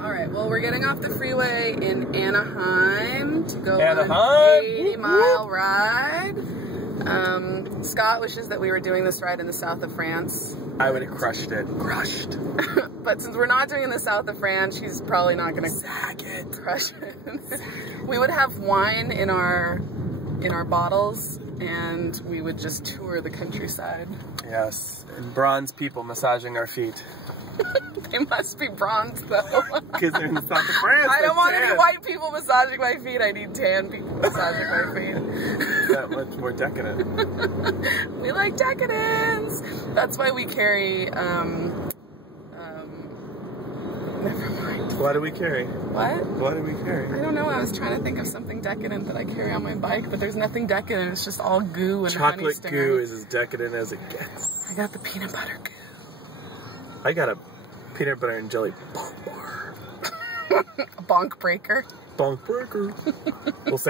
All right, well, we're getting off the freeway in Anaheim to go on an 80-mile ride. Scott wishes that we were doing this ride in the south of France. I would have crushed it. Crushed. But since we're not doing in the south of France, she's probably not going to crush it. We would have wine in our bottles, and we would just tour the countryside. Yes, and bronze people massaging our feet. They must be bronze, though. Because they're in the south of France. I don't want any white people massaging my feet. I need tan people massaging my feet. That much more decadent. We like decadence. That's why we carry, never mind. What do we carry? What? What do we carry? I don't know. I was trying to think of something decadent that I carry on my bike, but there's nothing decadent. It's just all goo and honey chocolate stinger. goo is as decadent as it gets. I got the peanut butter goo. I got a peanut butter and jelly bonk bar. A bonk breaker. Bonk breaker. We'll say